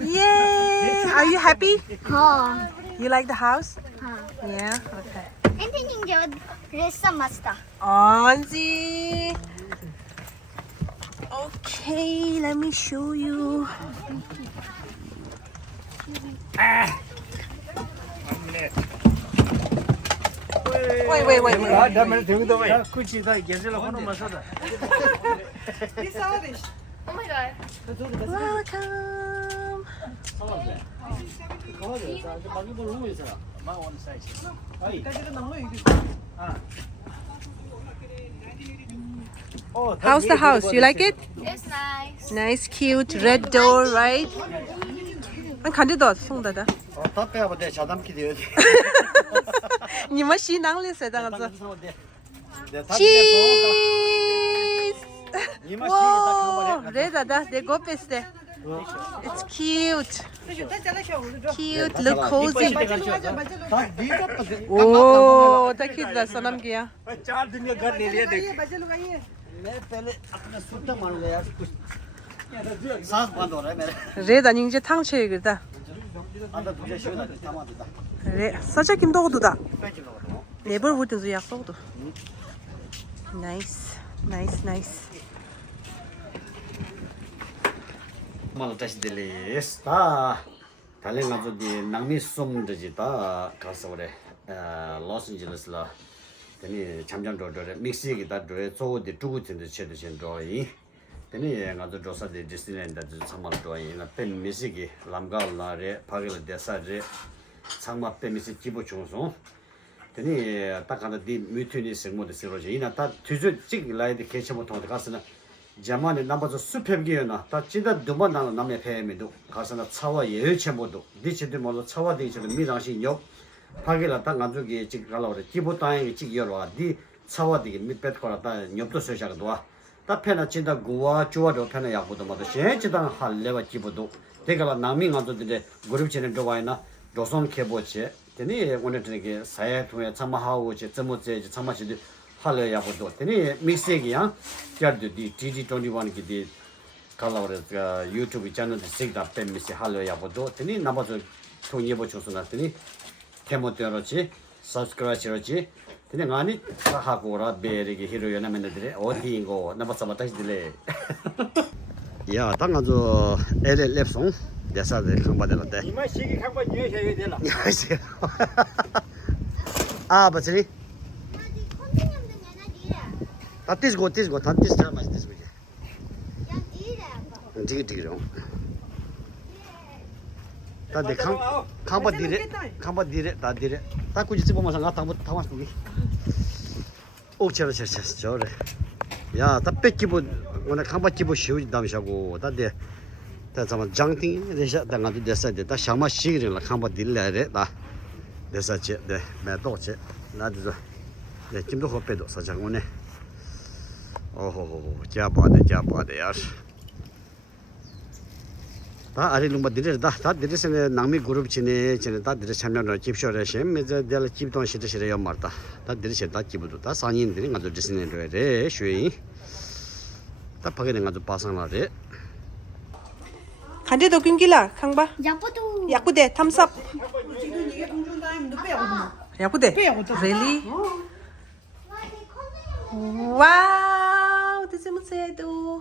Yay! Are you happy? हाँ You like the house? हाँ Yeah. Okay. 엔티님 저 레스 마스터 Anzi. Okay, let me show you. Wait. Oh my god Welcome. How's the house? You like it? It's nice Nice, cute, red door, right? 간지도 송다다. 他不要不得，小他们去的。你们西南的谁当个字？ Cheese! Cheese! Whoa, redada, they go best. It's cute. Cute, look cozy. Oh, the kids are sonam gaya. 4 दिन का घर ले लिया देख मैं पहले अपना सूटा मान लिया कुछ सांस बंद हो रहा है मेरा Red 아니 이제 탕채 그다. अंदर तुझे शो ना तमाम देता Red, 사자 김도 오도다. पैच लो 네벌 보든지 약속도. Nice, nice. 말로 다시 들리스다 달래 가지고 디 남미 솜들지다 가서 그래 로스앤젤레스라 되니 잠잠 저저래 믹스기다 저에 저어디 두고 진짜 제대로 된 저이 되니 가지고 조사데 디스니랜드 참말 저이 나 펜미시기 람갈라레 파겔 데사제 상마 펜미시 기부 중소 되니 딱하나 디 뮤튜니 생모데 세로지 이나 다 뒤주 찍 라이드 개체모 통해 가서는 자만에 남아서 수평기에나 다 진짜 두번 나는 남의 폐에도 가서나 차와 예체 모두 니치도 모두 차와 되지도 미장신 욕 파기라 땅 가족이 지 갈라오래 기부 땅에 지 열와 니 차와 되게 밑배 거라다 엽도 서샤가 도와 답해나 진짜 고와 좋아도 편에 약보도 모두 신지당 할래와 기부도 대가라 남이 가족들의 그룹체는 좋아이나 조선 개보치 되니 오늘 저녁에 사회 통해 참마하고 제 점모제 참마시도 할래 야보도 되니 믹스기야 저도 디 DG21 기디 칼라오르가 유튜브 채널 식다 뱀미시 할래 야보도 되니 나머지 통예보 조선나 되니 테모테로지 서브스크라이버지 되니 아니 하고라 베리기 히로요나 맨들이 어디인고 나바사바 다시 들래 야 당가서 에레 랩송 대사들 강바들한테 이마 시기 강바 뉴에 해야 되나? 안녕하세요 아 맞지 This go, this time as this week. Dig. Tadi kambat dire, ta dire. Ta kuji sipo masang tamu tamas kugi. Oh, cero. Ya, ta pekibo, ona kambat kibo shiu damshago. Tadi, ta sama jangting, desa ta ngadu desa de, ta shama shirin la kambat dille re, ta desa che, de, me do che, na de, de kimdo hopedo sa jangone. ओहो क्या बात है यार 다 아리 lumba dire 다 dire se nangmi group chine 다 dire 참여로 집쇼래 셈메제 될 집동 시드시래 연말다 다 dire 세 다 집도 다 상인들이 가서 디스네르에 쉐이 다 파게 된 가서 바상라래 간제도 끊기라 강바. 야포도 야구대 탐삽. 야구대. Really? Wow, this is Musedo.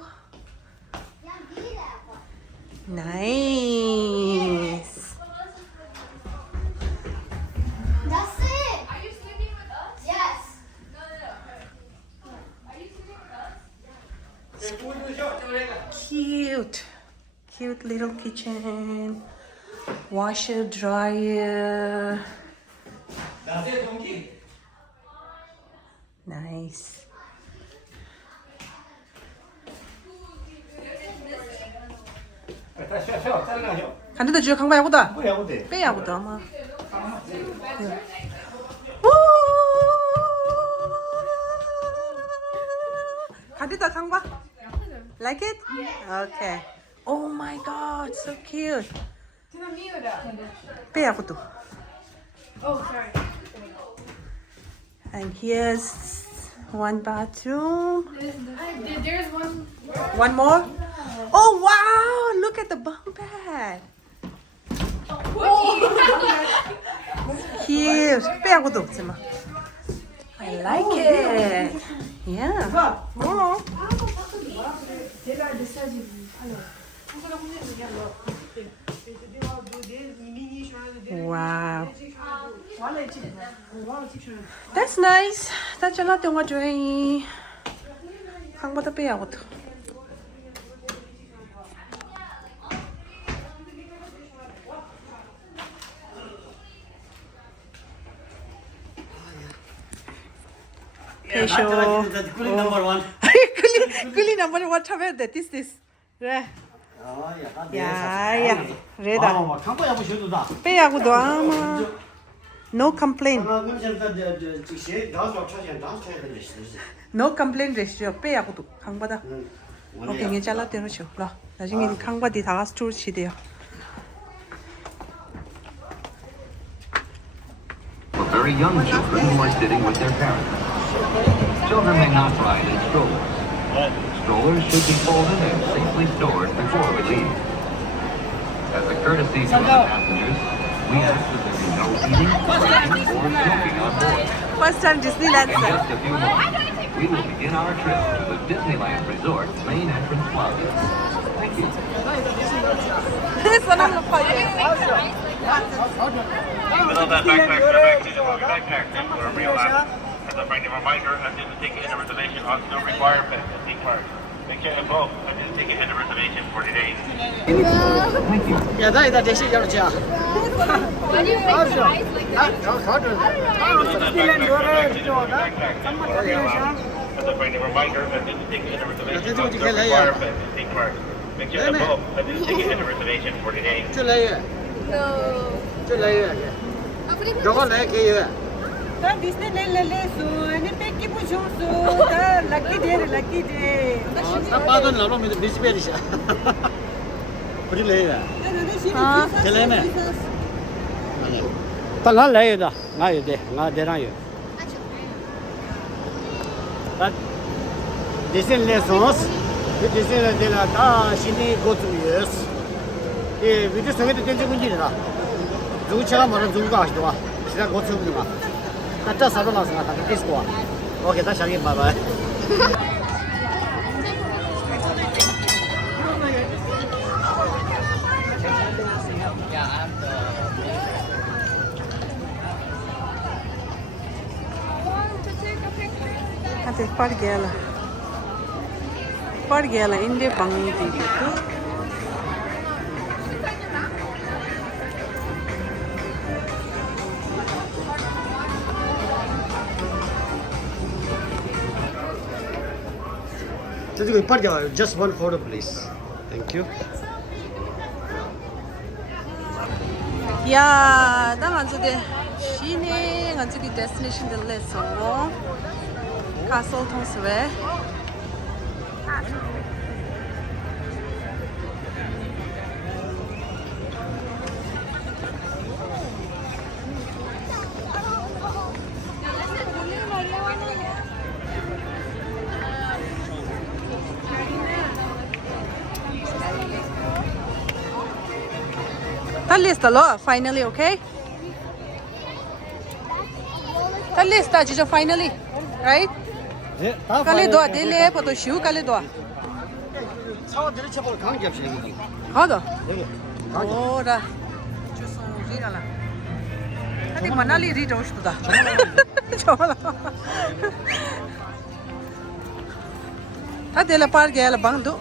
Nice. That's it. Are you sleeping with us? Yes. No. Are you sleeping with us? Cute little kitchen. Washer, dryer. Nice. 간제도 주요 강바 야구다. 뭐야 근데 빼 야구다 아마. 간제도 강바. Like it? Okay. Oh my god, so cute. 빼 야구도. Oh, sorry. And here's one bathroom. There's one. One more? Oh wow! Look at the bunk bed. Cute. 빼하고도 없지만. I like it. Yeah. Oh. Wow. That's nice. That's a lot of what you're 강보다 빼야고도. Facial. 꿀린 넘버 원. Kuli number what have that is this? 그래. 야야. 레다. 아, 강보 야부 쉬어도다. 빼야고도 아마. No complaint. No complaint ratio 빼야고도 강보다. 오케이 이제 잘랐대로 줘. 라. 나중에 강바디 다 가서 줄시대요. For very young children who are sitting with their parents. Children may not ride in strollers. Strollers should be folded and safely stored before we leave. As a courtesy to other passengers, we ask that there be no eating, drinking, or smoking on board. First time Disneyland. In just a few moments, we will begin our trip to the Disneyland Resort main entrance plaza. Thank you. 사람 높아요. With all that backpack, go back to the backpack. For a real app. As a friendly reminder, I didn't take in a reservation on still require pen and SIM card. Make sure to vote. I didn't take in a reservation for today. Thank you. 야, 나이다 대신 열자. Why do you make the eyes like that? As a friendly reminder, I didn't take in a reservation on still require pen and SIM card. Make sure to vote. I didn't take in a reservation for today. 这来月， No. 这来月， 如果来给月。 다 디스니랜드에서 아니 뺏기 부셔서 다 럭키데이 나 빠던 나로면 미스베리샤. 우리 레이야. 아. 텔레네. 딸라 레이다. 나요 돼. 나 대라요. 나 디스니랜드에서 디스니랜드라 다 신이 고츠미스. 예, 위드 성에도 된지 문제라. 누구 차가 말은 누구가 하시더와. 시다 고츠미가. 나 사도 나서나 다 디스코와. 오케이, 다시 하긴 봐봐. Até pargela inde bangi tu. Just one photo, please. Thank you. 야, 나 간주데 시내 간주기 데스티네이션 들레서 카슬 통스웨. Tá lista, Lô? Finally, okay? Tá lista, Jijo, finally. Right? Kalido, dele, poto shiu, kalido. 차와 들이쳐보고 관계 없이 여기. Hado. 여기. Ora. Jusu, girala. Hadi Manali read out to da. Chola. Hadi la par gaya la bangdu.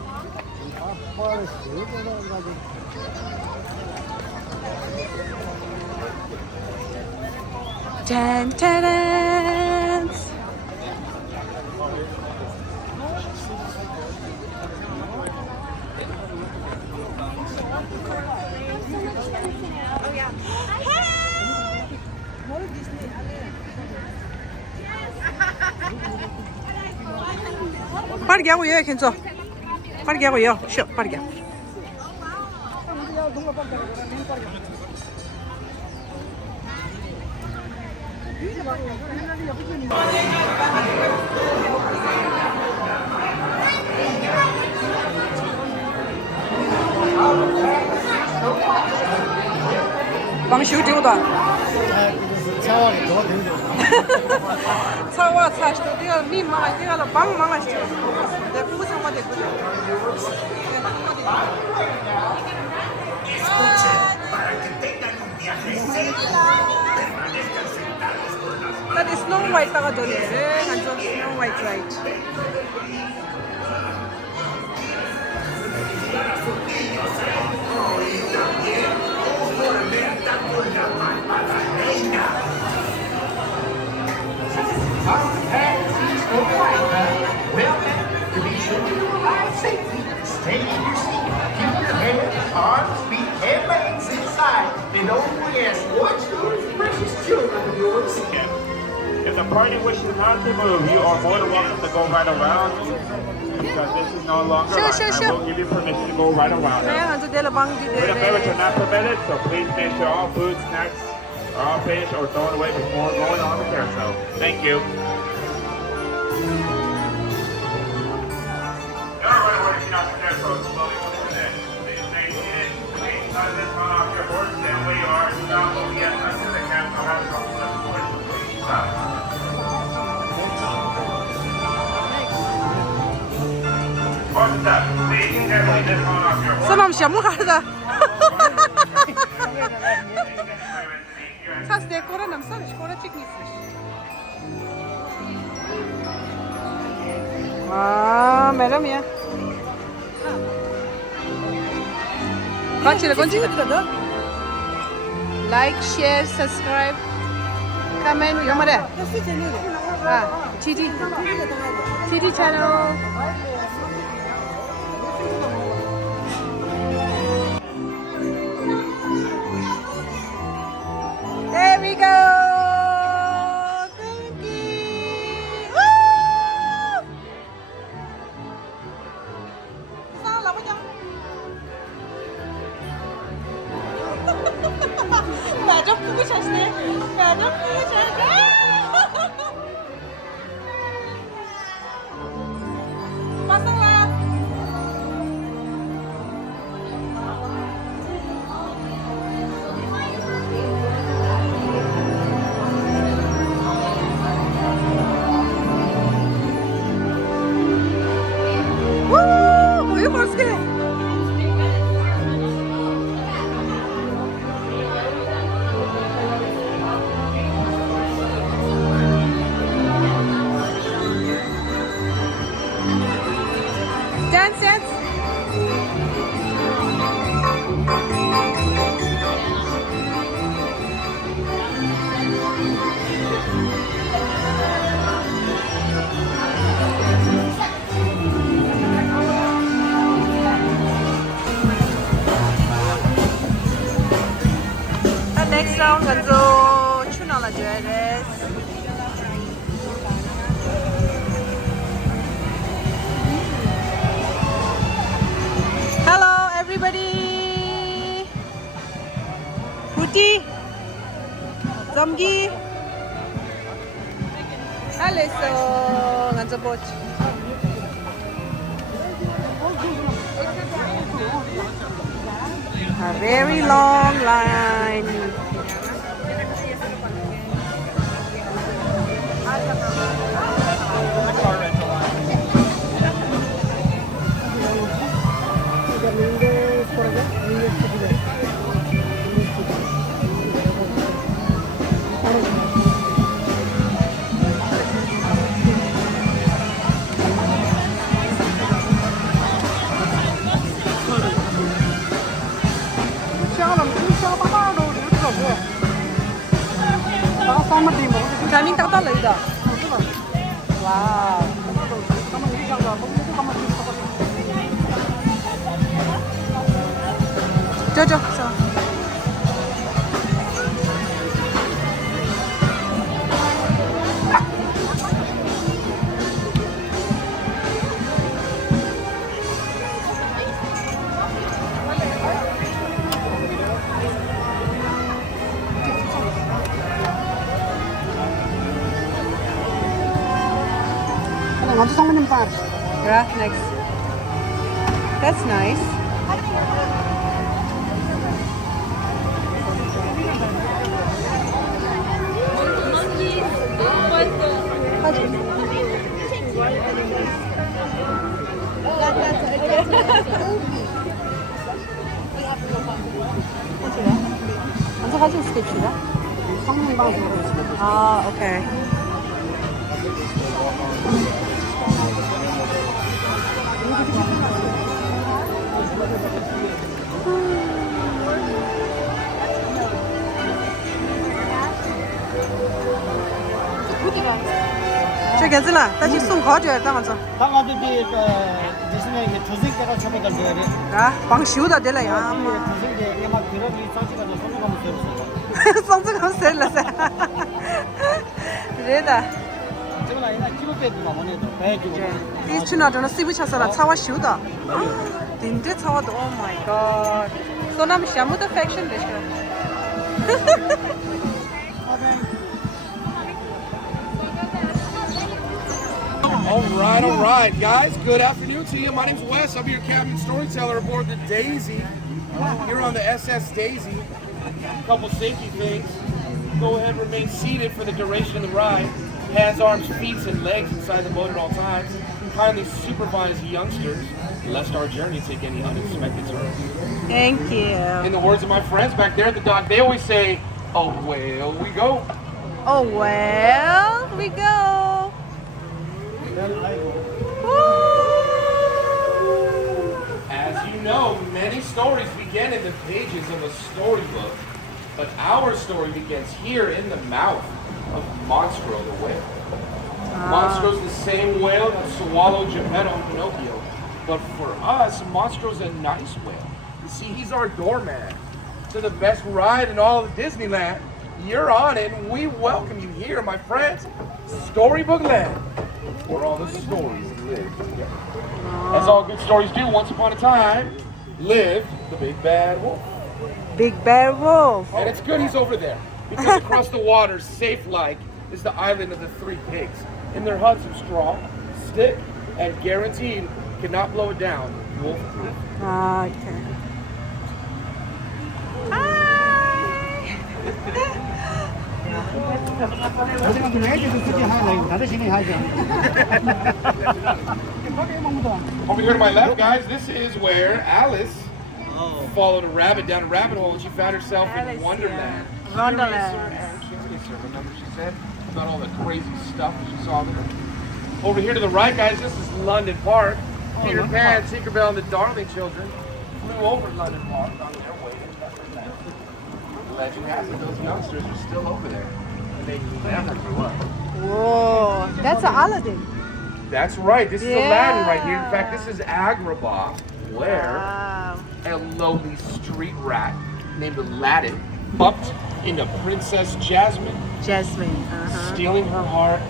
Tan tan. Par gaya huyo kenzo. Par gaya huyo. Sho, par gaya. 帮修丢的。차와 사시도 내가 민망하 내가 방망하 시켜. 내가 그거 상관 됐거든. That is Snow White taga doon eh. Nandiyo Snow White right. Stay in your seat. Keep your head, arms, feet, and legs inside. And oh yes, watch those precious children of yours. If the party wishes not to move, you are more than welcome to go right around. Because this is no longer Sure, live. sure, I sure. will give you permission to go right around. Kaya nga doon nila bang Food and beverage are not permitted, so please make sure all food, snacks are all finished or thrown away before going on the carousel. Thank you. Everybody working out the carousel, slowly moving in. Please stay seated. Please not this one off your board. Stand where you are. Do not move yet until the carousel has come to the board. Please stop. One step. Please carefully this one off your board. Samam siya mukha na. Sas de kora nam sa, kora çıkmışsın. Aa, meram ya. Kaç lira konuşuyor da? Like, share, subscribe, comment, yomare. Ah, TD channel. There we go. Thank you. Woo! Sao là cái Bà rất vui chắc nè. Bà rất vui chắc. Pasang lah. Woo! Boyu polskie. Dance, dance. Next round ganzo chunala jores. Hello everybody. Puti. Zamgi. Hello so ganzo boch. A very long line. Kami tak tahu lagi dah. Wow. Jojo, so. Yeah, next. That's nice. 하지. 완전 사진 스케치야? 아, 오케이.这个子了，咱去送烤卷，当子。 당아들이 무슨 이게 조직대가 처벌된 거래. 아, 방修的得了呀嘛。 조직대 이마 들어기 싸지가 더 손가면 되었어. 上次刚生了噻。对的。 저건 아니라 기록대도 뭐네도 배주고. 你去那种的水不强了，草我修的。真的草我多 ，Oh my god！说那么羡慕的 fashion 的是。 All right, guys. Good afternoon to you. My name's Wes. I'll be your captain storyteller aboard the Daisy. Here on the SS Daisy. A couple safety things. Go ahead and remain seated for the duration of the ride. Hands, arms, feet, and legs inside the boat at all times. Kindly supervise youngsters, lest our journey take any unexpected turns. Thank you. In the words of my friends back there at the dock, they always say, "Oh, well, we go." Oh well, we go. As you know, many stories begin in the pages of a storybook, but our story begins here in the mouth of Monstro the whale. Monstro's the same whale that swallowed Geppetto and Pinocchio, but for us, Monstro's a nice whale. You see, he's our doorman to the best ride in all of Disneyland. You're on it, and we welcome you here, my friends. Storybook Land, where all the stories live together. As all good stories do, once upon a time, lived the big bad wolf. Big bad wolf. And it's good he's over there, because across the water, safe-like, is the island of the three pigs. In their huts of straw, stick, and guaranteed cannot blow it down, wolf-proof. Okay. Over here to my left, guys, this is where Alice followed a rabbit down a rabbit hole and she found herself in Wonderland. Wonderland. Remember she said about all the crazy stuff that she saw there. Over here to the right, guys, this is London Park. Peter Pan, Tinkerbell, and the Darling Children flew over London Park on their way to Wonderland. Legend has it, those youngsters are still over there. And they never grew up. Whoa, that's Aladdin. That's right, this is Aladdin right here. In fact, this is Agrabah, where Wow. a lowly street rat named Aladdin bumped into Princess Jasmine, Jasmine. stealing her heart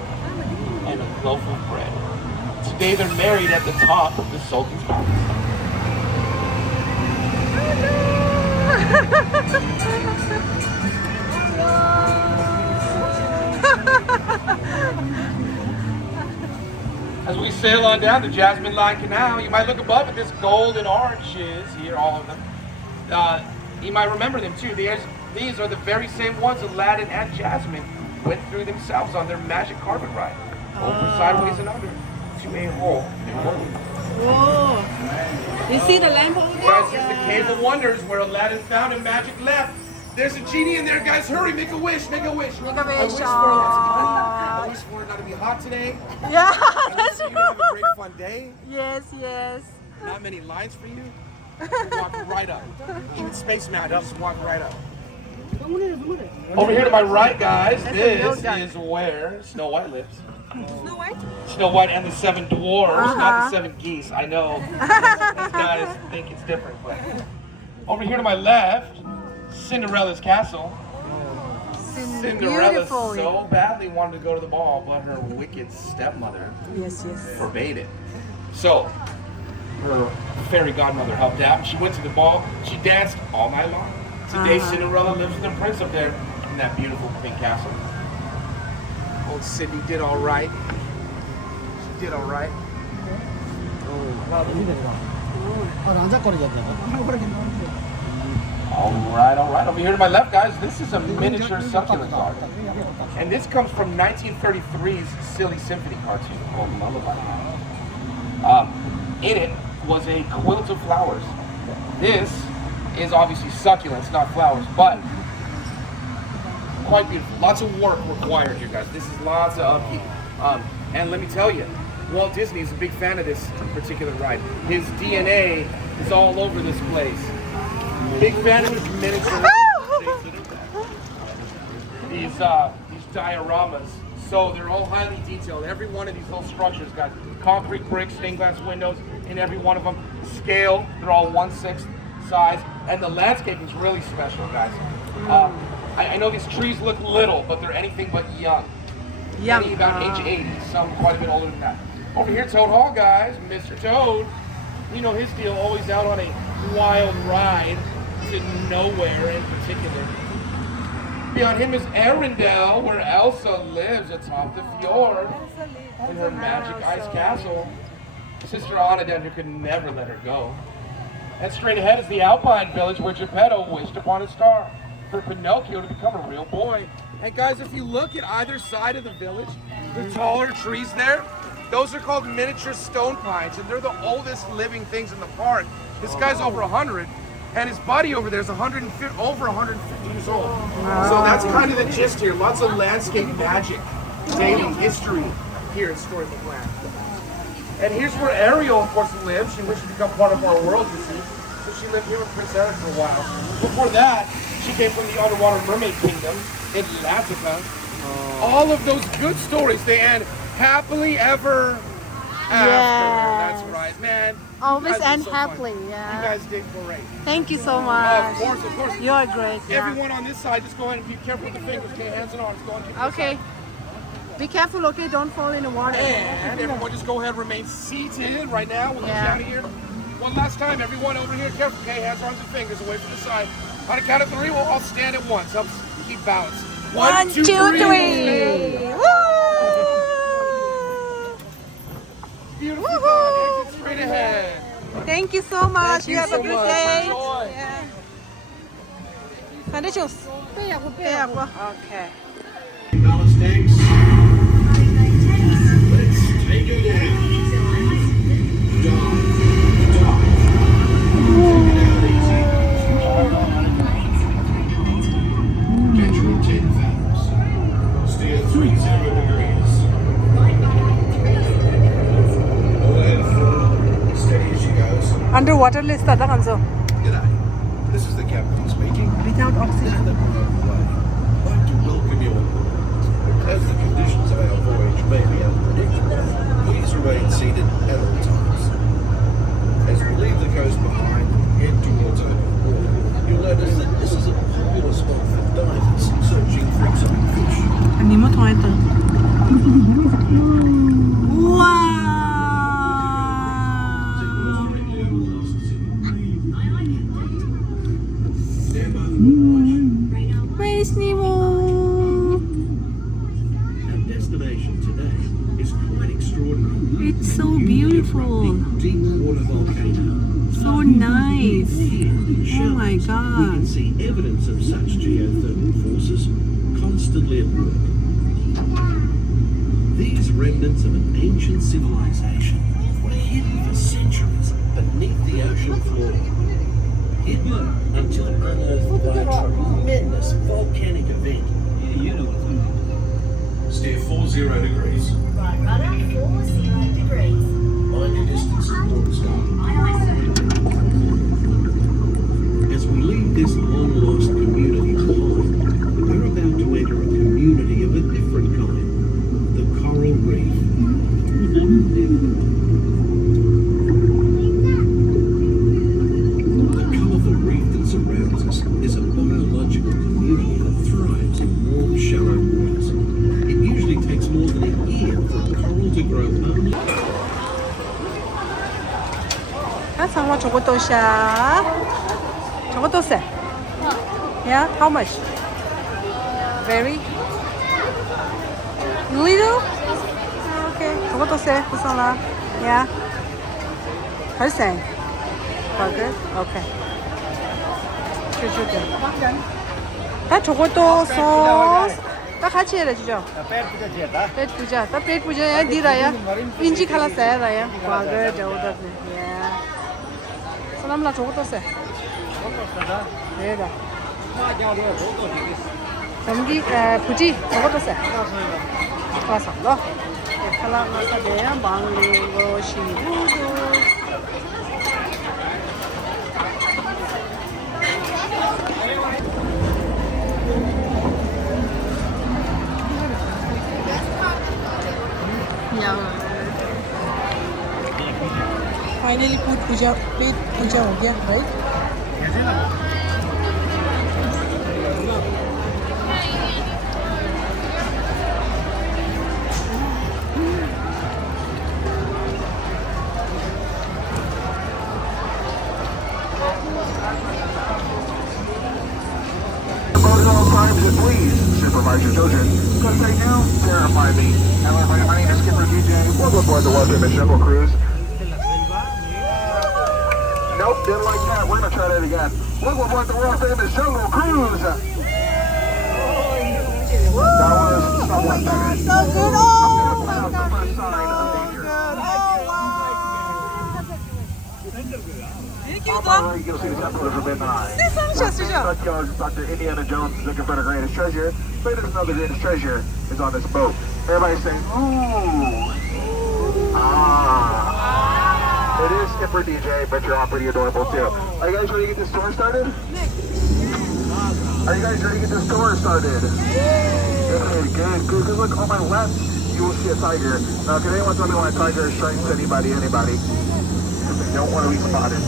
and a loaf of bread. Today they're married at the top of the Sultan's palace. As we sail on down the Jasmine Line Canal, you might look above at this golden arches here, all of them. You might remember them too. These are the very same ones Aladdin and Jasmine went through themselves on their magic carpet ride. Over, sideways, and under to a hole in Wonderland. Whoa. You see the lamp over there? Guys, here's the Cave of Wonders where Aladdin found a magic lamp. There's a genie in there, guys. Hurry, make a wish, make a wish. Make a I wish. wish for lots of money. I wish for it not to be hot today. Yeah, I that's wish you to true. have a great fun day. Yes, yes. Not many lines for you. Walk right up. Even Space Mountain, just walk right up. Over here to my right, guys, this is where Snow White lives. Snow White? Snow White and the Seven Dwarves, not the Seven Geese. I know these guys think it's different, but over here to my left, Cinderella's castle. Cinderella Beautiful. so badly wanted to go to the ball, but her wicked stepmother Yes, yes. forbade it. So her fairy godmother helped out, and she went to the ball. She danced all night long. Today, Cinderella lives with her prince up there in that beautiful pink castle. Old Sydney did all right. She did all right. All right. Over here to my left, guys, this is a miniature succulent garden. And this comes from 1933's Silly Symphony cartoon called Lullaby. In it was a quilt of flowers. This is obviously succulents, not flowers, but quite beautiful. Lots of work required here, guys. This is lots of upkeep. And let me tell you, Walt Disney is a big fan of this particular ride. His DNA is all over this place. Big fan of his miniatures. These dioramas. So they're all highly detailed. Every one of these little structures got concrete bricks, stained glass windows in every one of them. Scale, they're all 1/6 size. And the landscaping is really special, guys. I know these trees look little, but they're anything but young. Many about age 80, some quite a bit older than that. Over here, Toad Hall, guys, Mr. Toad. You know his deal, always out on a wild ride to nowhere in particular. Beyond him is Arendelle, where Elsa lives atop the fjord in her magic ice castle. Sister Anna down here could never let her go. And straight ahead is the Alpine Village, where Geppetto wished upon a star for Pinocchio to become a real boy. And guys, if you look at either side of the village, the taller trees there, those are called miniature stone pines, and they're the oldest living things in the park. This guy's over 100, and his buddy over there is over 150 years old. So that's kind of the gist here. Lots of landscape magic, daily history here at Storybook Land. And here's where Ariel, of course, lives. She wished to become part of our world, you see. So she lived here with Prince Eric for a while. Before that, she came from the underwater mermaid kingdom in Latika. All of those good stories, they end happily ever after. That's right, man. Always You guys end are so happily, fun. yeah. You guys did great. Thank you so much. Of course. You're great. Yeah. Everyone on this side, just go ahead and be careful with the fingers. Okay, hands and arms. Go on. Okay. Be careful, okay? Don't fall in the water. And everyone just go ahead and remain seated right now. We'll get you out of here. One last time, everyone over here, careful, okay? Hands, arms, and fingers away from the side. On a count of 3, we'll all stand at once. Helps keep balance. 1, 2, 3. Woo! Beautiful dog. Exit straight ahead. Thank you so much. You have a so good much. day. Enjoy. Can I choose? Okay. Balance tanks. Let's take it in. Dive. Take it out easy. Catch her at 10 fathoms. Steer 30 degrees. Overhead full. Steady as she goes. Underwater list ada kan so. G'day. This is the captain speaking. Without oxygen. I'd like to welcome you on board. As the conditions of our voyage may be unpredictable, please remain seated at all times. As we leave the coast behind and head towards open water, you'll notice that this is a popular spot for divers searching for exotic fish. Ani mo 통했다. 우와. Where's Nemo? Our destination today is quite extraordinary. It's so beautiful. Deep water volcano. So nice. Oh my God. We can see evidence of such geothermal forces constantly at work. These remnants of an ancient civilization were hidden for centuries beneath the ocean floor. Hidden until unearthed by a tremendous volcanic event. Steer 40 degrees. Right rudder, 40 degrees. Mind your distance to port start. As we leave this long-lost community behind, we're about to enter a community of a different kind, the coral reef. The colourful reef that surrounds us is a biological community that thrives in warm, shallow waters. It usually takes more than a year for a coral to grow only. 상어 저것도 샤. 저것도 세. Yeah, how much? Very little? Okay, 저것도 세. 무슨라? Yeah. 훨씬. Burger? Okay. 주죠. 다 저것도 소스. 다 같이 해라 주죠. पैर पूजा किया था पेट पूजा. 다 पेट पूजा है दिराया. 인지 칼라사야. 과거 저거도. 야. 사람라 저것도 세. 내가. 전기 부지 저것도 세. 가서 너. 칼라사대야 망리고 시부도. Finally पेट पूजा हो गया right At all times and please supervise your children, because they do terrify me. Hello, my name is Skipper DJ. Welcome aboard the Welcome Jungle Cruise. Nope, didn't like that. We're gonna try that again. Welcome aboard the world famous Jungle Cruise. That was somewhat better. So good. Oh my god. The first sign of danger. You'll see the temple of Forbidden Eye. Dr. Indiana Jones is looking for the greatest treasure, but he doesn't know the greatest treasure is on this boat. Everybody's saying, ooh. Ah. It is Skipper DJ, but you're all pretty adorable too. Are you guys ready to get this tour started? Are you guys ready to get this tour started? Good. Because look, on my left, you will see a tiger. Now, can anyone tell me why a tiger is showing to anybody? Because they don't want to be spotted.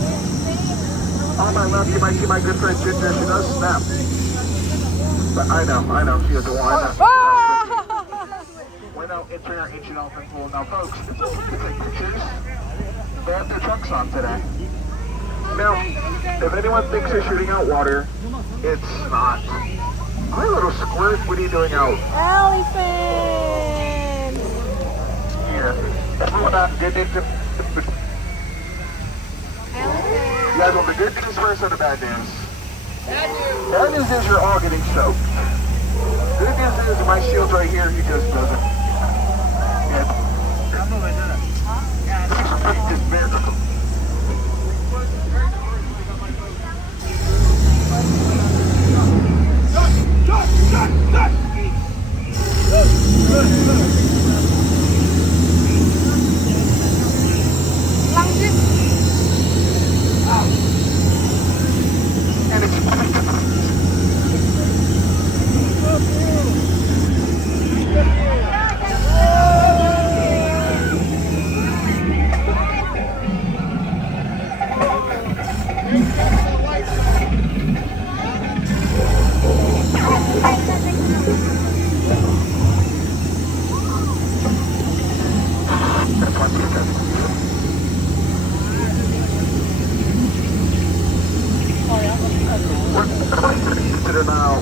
On my left, you might see my good friend Ginger. She does snap. But I know, she is the one. We're now entering our ancient elephant pool. Now, folks, it's okay to take pictures. They have their trunks on today. Now, if anyone thinks they're shooting out water, it's not. Hi, little squirt. What are you doing out? Elephant. Here. Everyone out. Good news. You guys want the good news first or the bad news? Bad news is you're all getting soaked. Good news is my shield's right here. He just doesn't. It's a miracle. Consider now.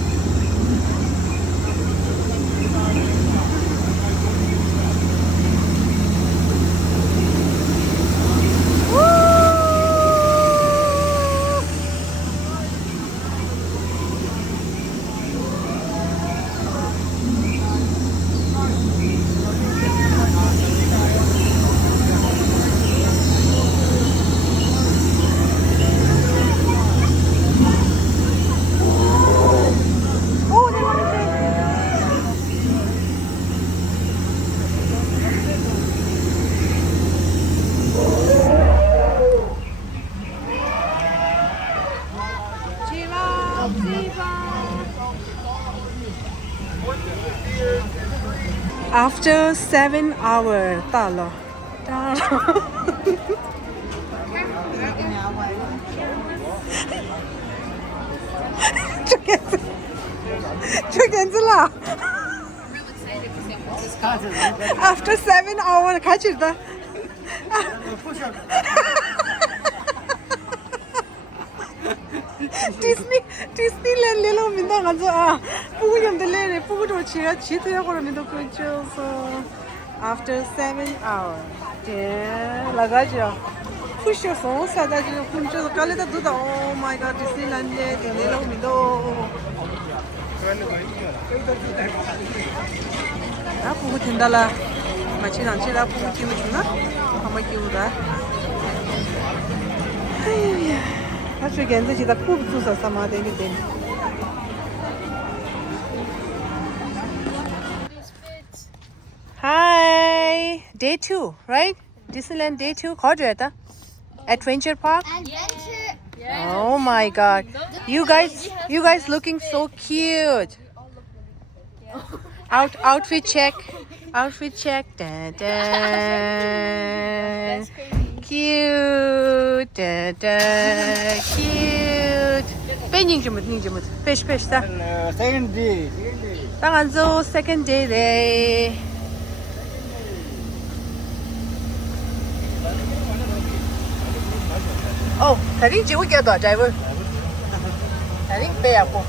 After 7 hours 到了 这个子了 After 7 hours 开始的 Disneyland ले लो मिंदा गजो पुगु यमदे ले रे पुगु तो छिगा छितो या कोरा मिंदा कुछ so after 7 hours yeah लगा जो push your phone, so that you can just call it a do the oh my god, Disneyland, Disneyland, 나 보고 된달라. 마치 랑치라 보고 키우 주나? 한번 키우다. 아유야. 사실 괜찮지다. 코 주서 삼아 되게 돼. Hi, day 2, right? Disneyland day 2. 거주했다. Adventure Park. Adventure. Oh my god. You guys looking so cute. Outfit check. Outfit check. Dun, dun. Cute. Dun, dun. Cute. Painting jumut, ning jumut. Fish ta. Second day. Tanganzo second day day. Oh, tadi jiwa kya doa driver. Tadi pay ako.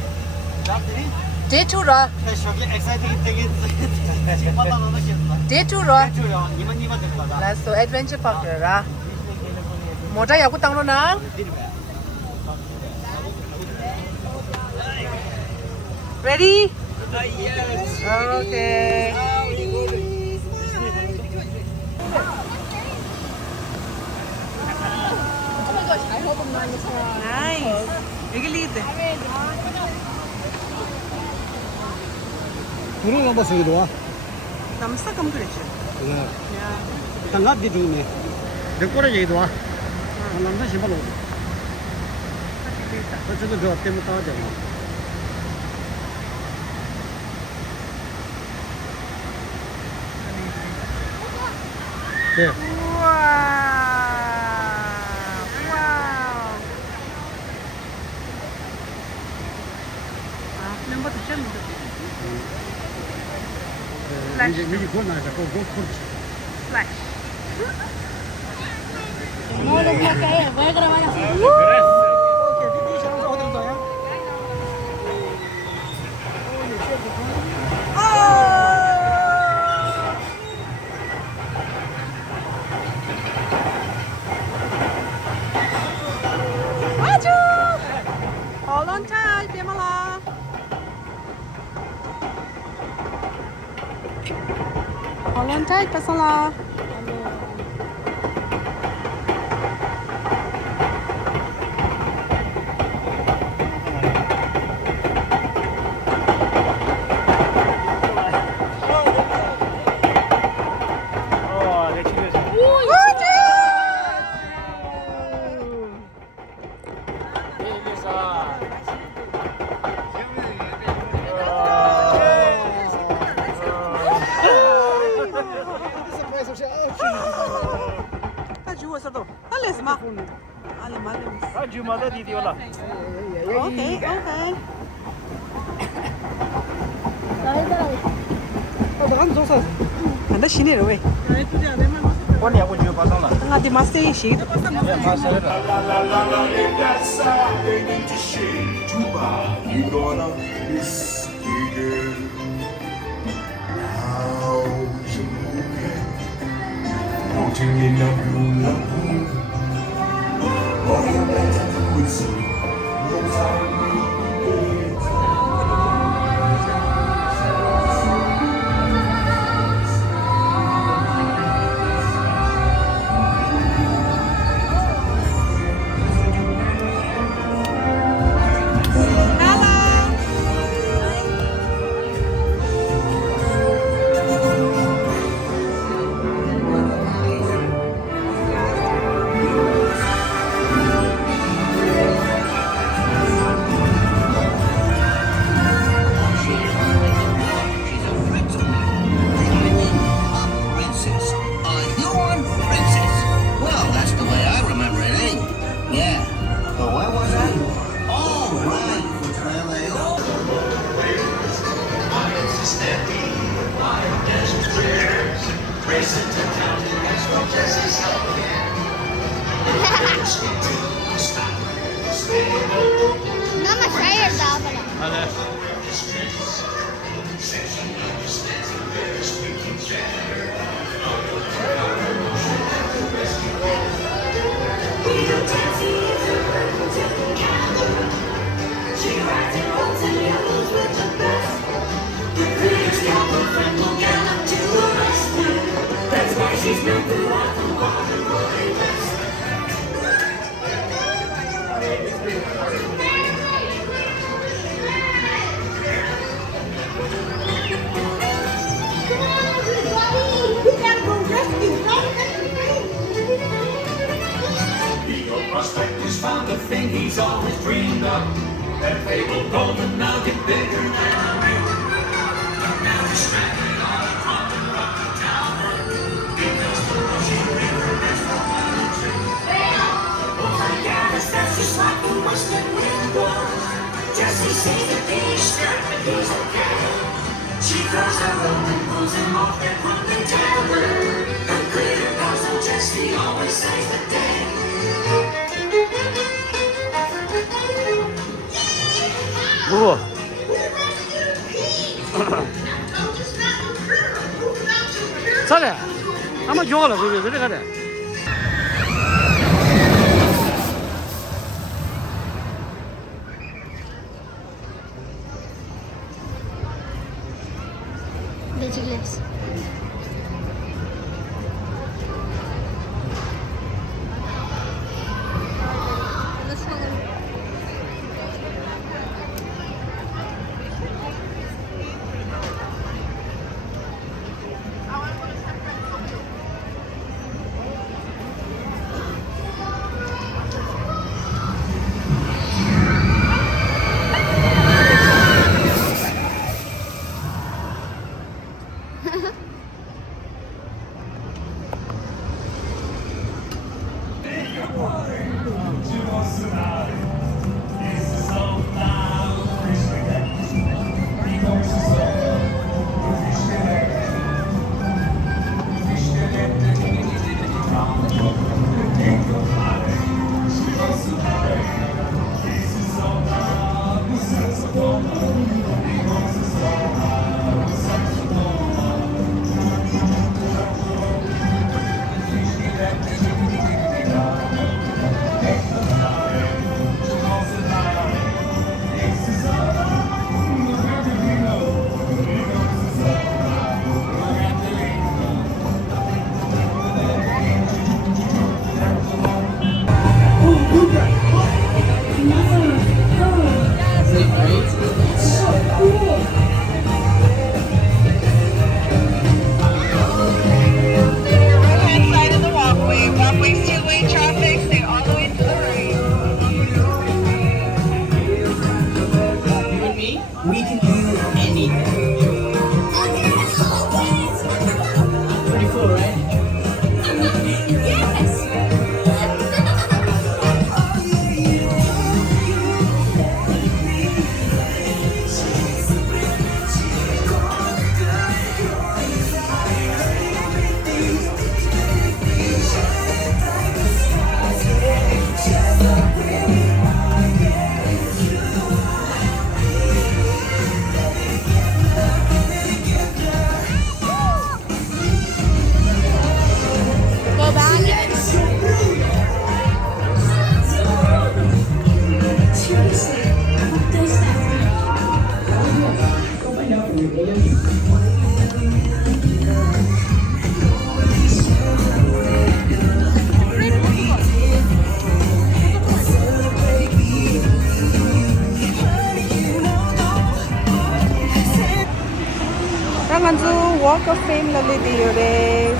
Day 2 ra. Exciting thing is Day 2 ra. Let's go adventure park ra. Moja yaku tanglo na. Ready? Yes. Okay. Nice. 여기 리드. 둘은 한번 쓰기도 와. 남사 감그랬죠. 그래. 장갑이 좋네. 내 거래 얘기도 와. 남자 신발 옷. 저도 저 때문에 따라줘. 네. 우와. 아, 멤버 드셨는데. 이제 미리 구워놔서 그거 그렇지. Flash. Hold on tight, Pamela. Hold on tight, Pasala. Okay, okay. Anda sini rồi. Con nhà của chưa có xong là. Tengah di masih sih. You gonna miss me, girl. How's you moving? Floating in a blue lagoon. Oh, you better do it soon. No time to wait. Mama säger det. Prospector's found the thing he's always dreamed of. That fabled golden nugget bigger than a ring. Now he's stranded on a haunted rocky tower. Because the rushing river has no one to Oh my goodness, that's just like the western wind blows. Jesse sees the fish strap, but he's okay. She throws her rope and pulls him off that haunted tower. The glitter goes and Jesse always saves the day. 뭐? 잘해. 한번 줘라. 그래 가래. Magic lips. Walk of Fame na lidiores.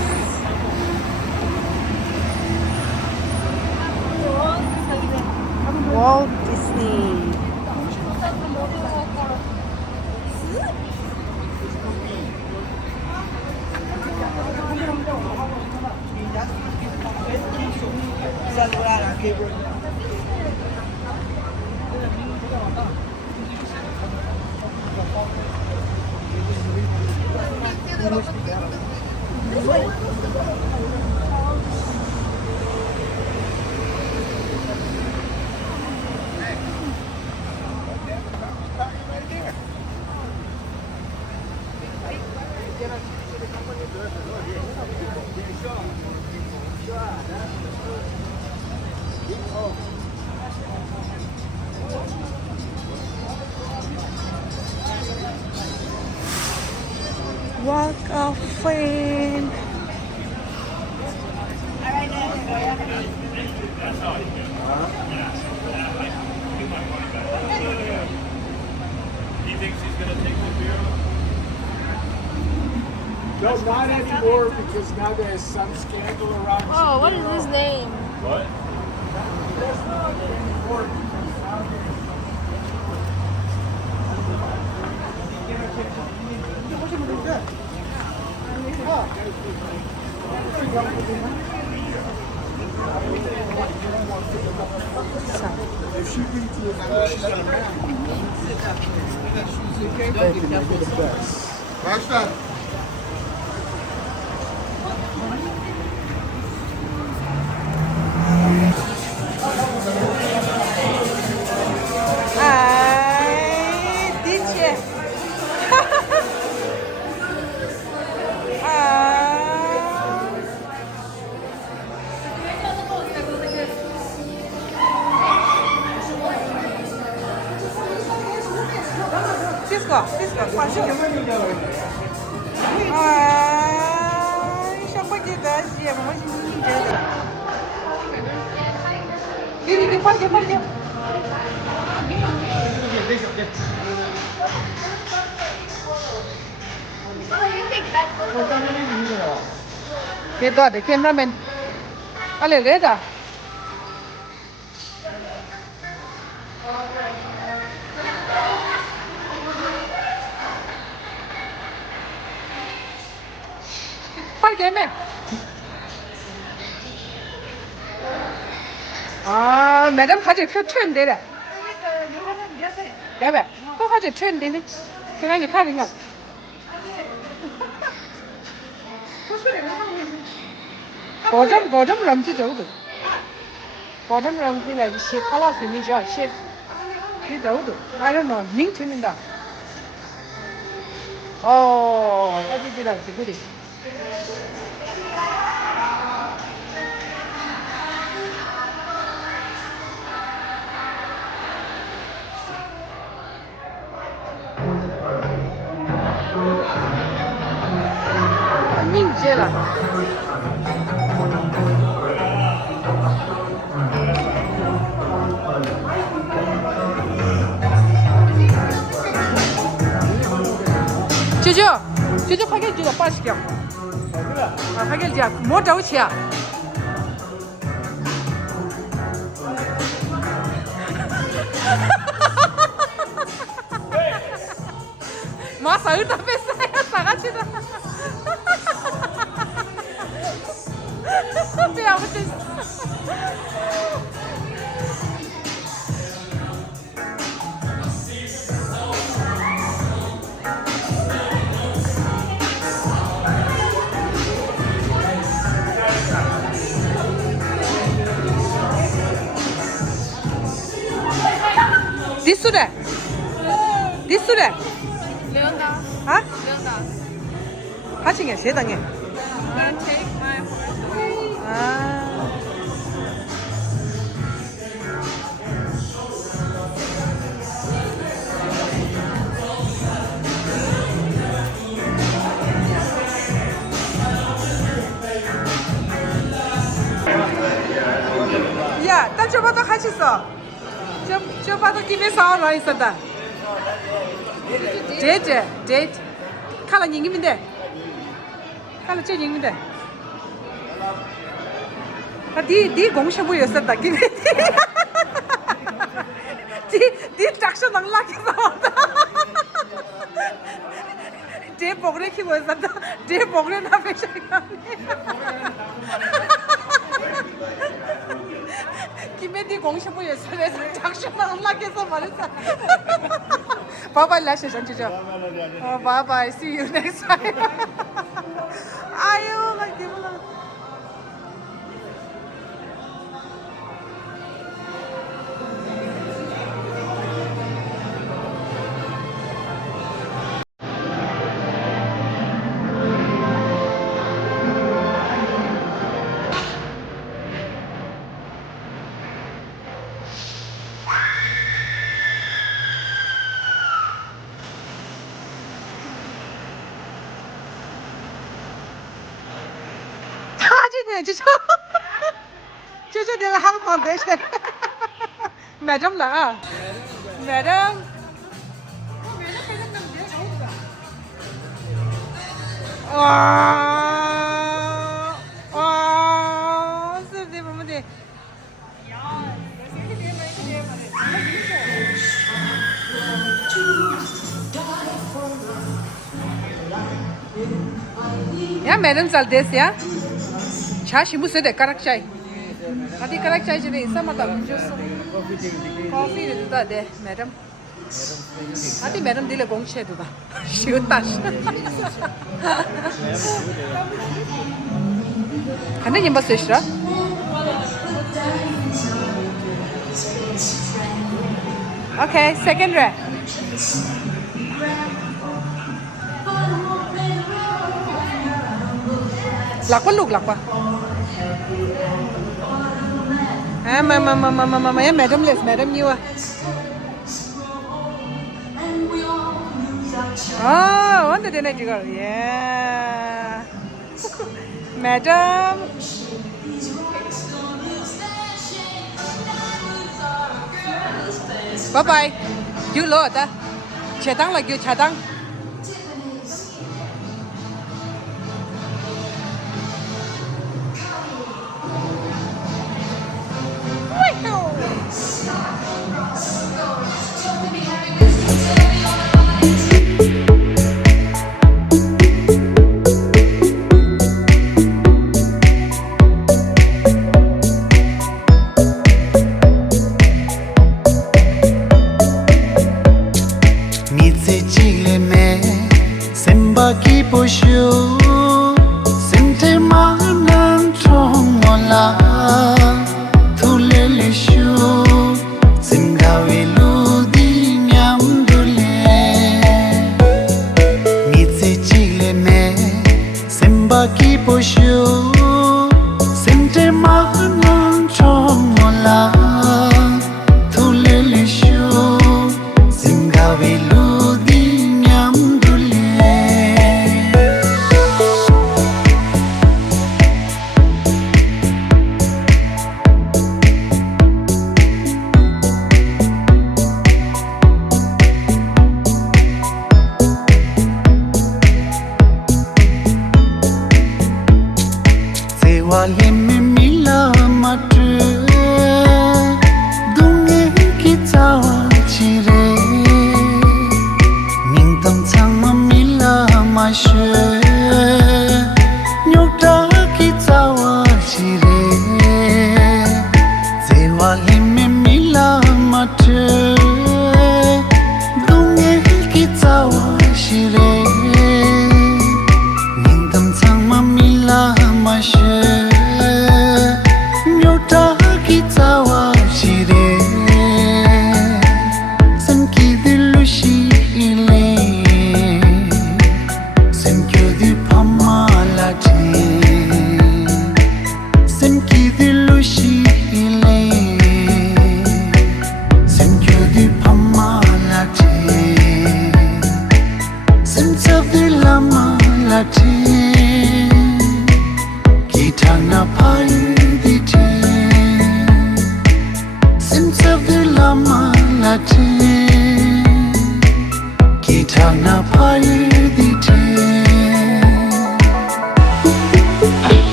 Walt Disney. girlfriend. He thinks he's gonna take the beer. No, not anymore because now there's some scandal around. Oh, what is his name? What? If she beats you, she's gonna marry you. Thank you, man. You're the best. Watch that. Ai, dice. Cisco, quase que ai, já foi de 10 dias, mas ninguém. Pode. Cái đó để kiếm ra mình. Ở lại ghế ra. Phát cái mẹ. 아, 매டம் 가지 표 트렌드 래. 야배. 거 가지 트렌드네. 그냥 이렇게 하는 거. bottom làm chứ đâu được. bottom làm thì là shit color thì mình cho shit. Cái đâu được. I don't know. Mình thế nào. cái gì là gì cái gì. Nhìn chưa là. Chú phải cái gì là 80 kg. Phải cái gì à? Mua đâu chứ à? Mà sợ tao biết sao cái chứ đó. Bây giờ mình 디수래. Leonda. 아? Leonda. 하시게 세당에. Take my horse. 아. 야, 딴 저봐도 같이 써. 저봐도 김에 싸우러 있었다. 데이트. 칼라 닝임인데. 칼라 제 닝인데. 네 공시 보였었다. 김에. 네 작서 날라게 싸웠다. 제 복래 키고 있었다. 제 복래 나 배셔가. 김에디 공시부에서 작서 날라게서 말했어. Bye-bye, lashes, and bye-bye. See you next time. Ayo, lagi malam. này chứ chứ đây là hàng foundation madam là madam sếp đi vào đi ya madam चलते से या छाशी मुझसे दे करक चाहिए आती करक चाहिए जब ऐसा मतलब जो कॉफी दे दूँ दे मैडम आती मैडम दिले गोंग छे दूँ शिवत ताश खाने ये बस इश्रा okay second row lạc quá lục lạc quá à mà em madam les madam nhiêu à vấn đề này chỉ có yeah madam bye bye you lo ta cha dang like you cha dang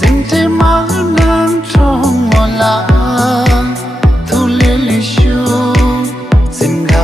Sente ma nan chong la